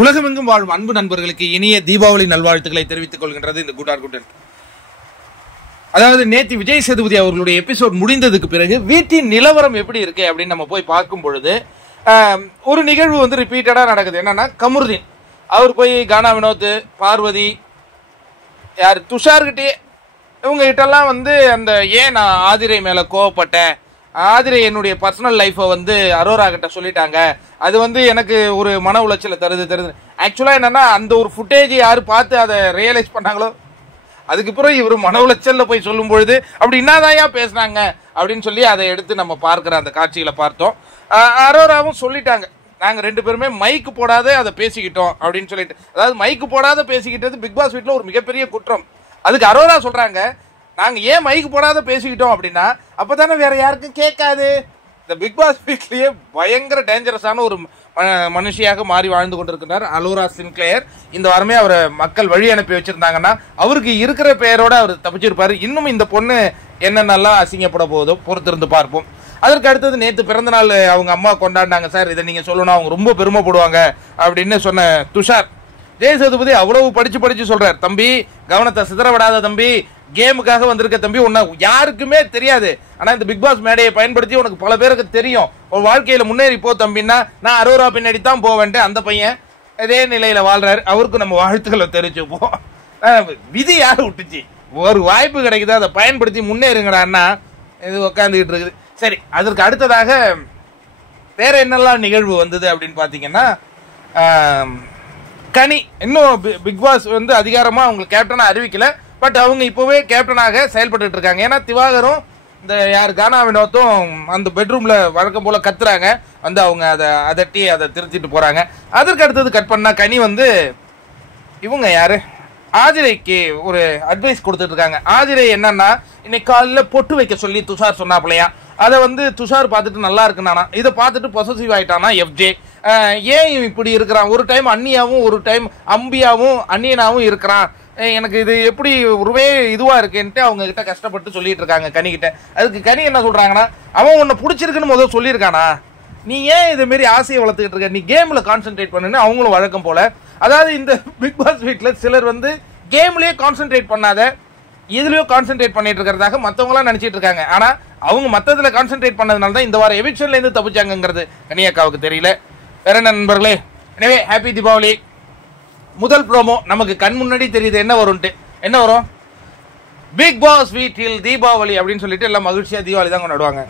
உலகமெங்கும் வாழும் அன்பு நண்பர்களுக்கு இனிய தீபாவளி நல்வாழ்த்துக்களை தெரிவித்துக் கொள்கின்றது இந்த குட் ஆர் குட். அதாவது நேற்று விஜய் சேதுபதி அவர்களுடைய எபிசோட் முடிந்ததுக்கு பிறகு வீட்டின் நிலவரம் எப்படி இருக்கு அப்படின்னு நம்ம போய் பார்க்கும் பொழுது ஒரு நிகழ்வு வந்து ரிப்பீட்டடா நடக்குது. என்னன்னா, கமருதீன் அவர் போய் கானா வினோத், பார்வதி, யார் துஷார்கிட்டே இவங்க கிட்டெல்லாம் வந்து அந்த ஏன் நான் ஆதிரை மேல கோவப்பட்டேன், ஆதிரை என்னுடைய பர்சனல் லைஃபை வந்து அரோரா கிட்ட சொல்லிட்டாங்க, அது வந்து எனக்கு ஒரு மன உளைச்சலை தருது. ஆக்சுவலா என்னன்னா, அந்த ஒரு ஃபுட்டேஜ் யாரு பார்த்து அதை ரியலைஸ் பண்ணாங்களோ அதுக்கு பிறகு இவர் மன உளைச்சல்ல போய் சொல்லும் பொழுது அப்படி என்னதான் பேசுனாங்க அப்படின்னு சொல்லி அதை எடுத்து நம்ம பார்க்கிற அந்த காட்சிகளை பார்த்தோம். அரோராவும் சொல்லிட்டாங்க, நாங்க ரெண்டு பேருமே மைக்கு போடாத அதை பேசிக்கிட்டோம் அப்படின்னு சொல்லிட்டு. அதாவது மைக்கு போடாத பேசிக்கிட்டது பிக் பாஸ் வீட்ல ஒரு மிகப்பெரிய குற்றம். அதுக்கு அரோரா சொல்றாங்க, நாங்க ஏன் மைக்கு போடாத பேசிக்கிட்டோம் அப்படின்னா அப்பதானே வேற யாருக்கும் கேட்காது. இந்த பிக் பாஸ் வீட்லயே பயங்கர டேஞ்சரஸான ஒரு மனுஷியாக மாறி வாழ்ந்து கொண்டிருக்கிறார் அலோரா சின்க்ளேயர். இந்த வாரமே அவரை மக்கள் வழி அனுப்பி வச்சிருந்தாங்கன்னா அவருக்கு இருக்கிற பெயரோட அவர் தப்பிச்சிருப்பாரு. இன்னும் இந்த பொண்ணு என்னென்னலாம் அசிங்கப்பட போதோ பொறுத்திருந்து பார்ப்போம். அதற்கு அடுத்தது நேற்று பிறந்த நாள் அவங்க அம்மா கொண்டாடினாங்க. சார் இதை நீங்க சொல்லணும், அவங்க ரொம்ப பெருமைப்படுவாங்க அப்படின்னு சொன்ன துஷார், ஜெய் சேதுபதி அவ்வளவு படிச்சு சொல்றார், தம்பி கவனத்தை சிதற விடாத தம்பி, கேமுக்காக வந்திருக்க தம்பி, உன்னை யாருக்குமே தெரியாது, ஆனா இந்த பிக் பாஸ் மேடையை பயன்படுத்தி உனக்கு பல பேருக்கு தெரியும், ஒரு வாழ்க்கையில முன்னேறி போ தம்பின்னா நான் அரோரா பின்னாடி தான் போவேன்ட்டு அந்த பையன் இதே நிலையில வாழ்றாரு. அவருக்கு நம்ம வாழ்த்துக்களை தெரிவிச்சுப்போம். விதி யாரு விட்டுச்சு, ஒரு வாய்ப்பு கிடைக்குது அதை பயன்படுத்தி முன்னேறுங்கடான்னா இது உட்காந்துக்கிட்டு இருக்குது. சரி, அதற்கு அடுத்ததாக வேற என்னெல்லாம் நிகழ்வு வந்தது அப்படின்னு பாத்தீங்கன்னா, கனி இன்னும் பிக் பாஸ் வந்து அதிகாரமா அவங்க கேப்டனா அறிவிக்கல, பட் அவங்க இப்பவே கேப்டனாக செயல்பட்டு இருக்காங்க. ஏன்னா திவாகரும் இந்த யார் கானா வினோத்தும் அந்த பெட்ரூம்ல வழக்கம் போல கத்துறாங்க, வந்து அவங்க அதை அதட்டி அதை திருத்திட்டு போறாங்க. அதற்கு அடுத்தது கட் பண்ணா கனி வந்து இவங்க யாரு ஆதிரைக்கு ஒரு அட்வைஸ் கொடுத்துட்டு இருக்காங்க. ஆதிரை என்னன்னா, இன்னைக்கு காலையில் பொட்டு வைக்க சொல்லி துஷார் சொன்னாப்பிலையா, அதை வந்து துஷார் பார்த்துட்டு நல்லா இருக்குனானா, இதை பார்த்துட்டு பொசசிவ் ஆயிட்டானா எஃப்ஜே, ஏன் இப்படி இருக்கிறான், ஒரு டைம் அண்ணியாவும் ஒரு டைம் அம்பியாவும் அண்ணியனாவும் இருக்கிறான், எனக்கு இது எப்படி ஒருவே இதுவா இருக்குன்ட்டு அவங்க கிட்ட கஷ்டப்பட்டு சொல்லிட்டு இருக்காங்க கனி கிட்ட. அதுக்கு கனி என்ன சொல்றாங்கன்னா, அவன் உன்னை பிடிச்சிருக்குன்னு முதல்ல சொல்லியிருக்கானா, நீ ஏன் இது மாரி ஆசையை வளர்த்துக்கிட்டு இருக்க, நீ கேம்ல கான்சென்ட்ரேட் பண்ணுன்னு அவங்களும் வழக்கம் போல. அதாவது இந்த பிக் பாஸ் வீட்ல சிலர் வந்து கேம்லயே கான்சென்ட்ரேட் பண்ணாத இதுலயோ கான்சென்ட்ரேட் பண்ணிட்டு இருக்கிறதாக மற்றவங்களாம் நினைச்சிட்டு இருக்காங்க. ஆனா அவங்க மற்றதுல கான்சென்ட்ரேட் பண்ணதுனால தான் இந்த வாரம் எவிக்ஷன்ல இருந்து தப்பிச்சாங்கிறது கனியக்காவுக்கு தெரியல. வேற என்ன நண்பர்களே, எனவே ஹாப்பி தீபாவளி. முதல் ப்ரோமோ நமக்கு கண் முன்னாடி தெரியுது என்ன வரும்ட்டு. என்ன வரும், பிக் பாஸ் வீட்டில் தீபாவளி அப்படின்னு சொல்லிட்டு எல்லாம் மகிழ்ச்சியா தீபாவளி தான் கொண்டாடுவாங்க.